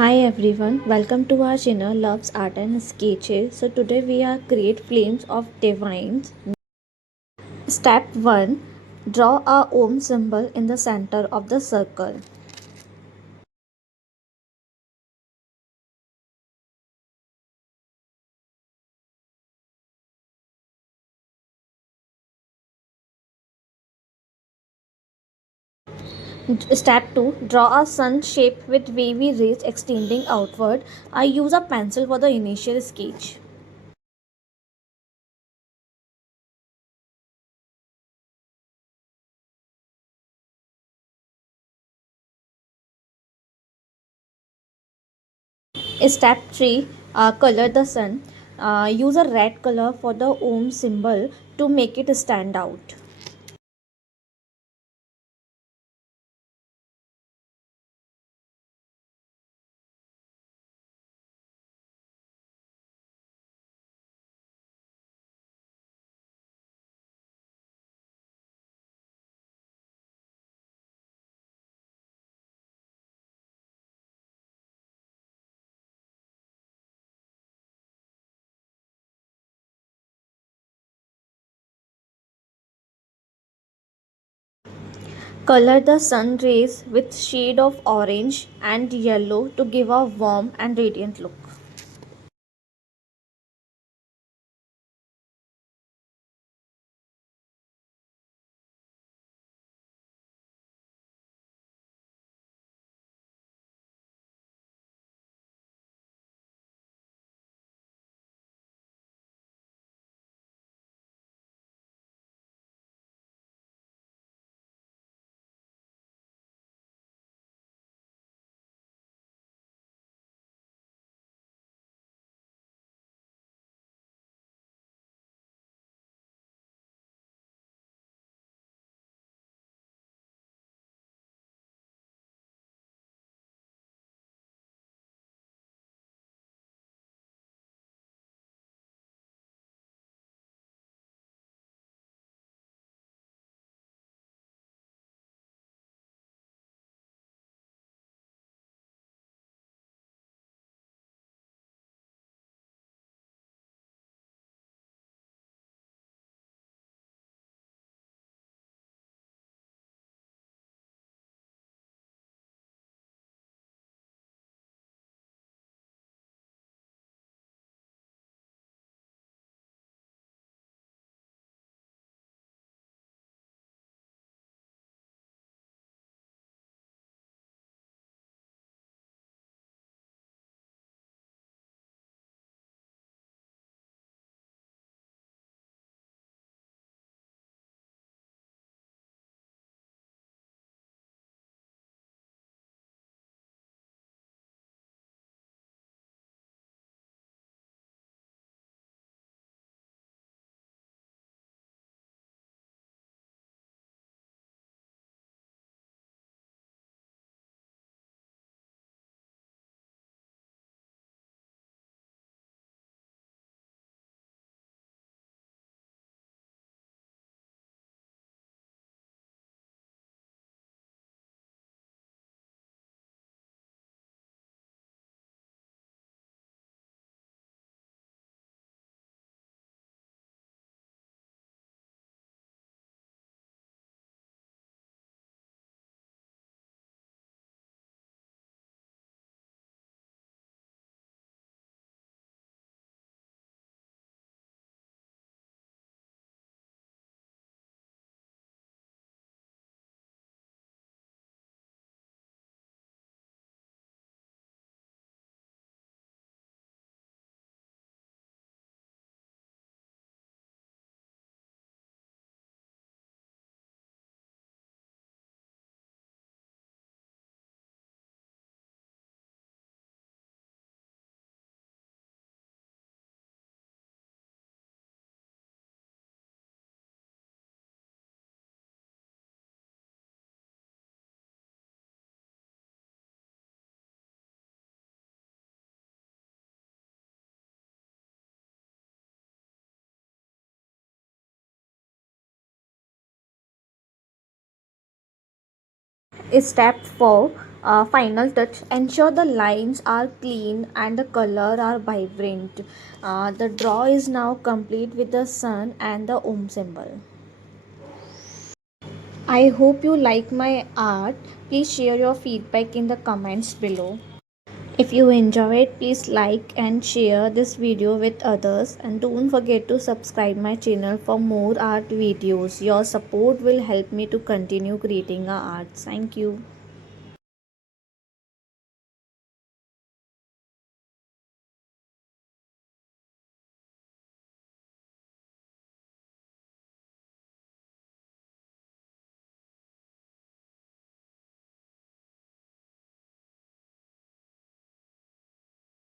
Hi everyone, welcome to our channel Loves Art and Sketches. So today we are create flames of divines. Step 1. Draw a Om symbol in the center of the circle. Step 2. Draw a sun shape with wavy rays extending outward. I use a pencil for the initial sketch. Step 3. Color the sun. Use a red color for the Om symbol to make it stand out. Color the sun rays with shade of orange and yellow to give a warm and radiant look. Step 4. final touch. Ensure the lines are clean and the color are vibrant. The draw is now complete with the sun and the symbol. I hope you like my art. Please share your feedback in the comments below. If you enjoy it, please like and share this video with others, and don't forget to subscribe my channel for more art videos. Your support will help me to continue creating art. Thank you.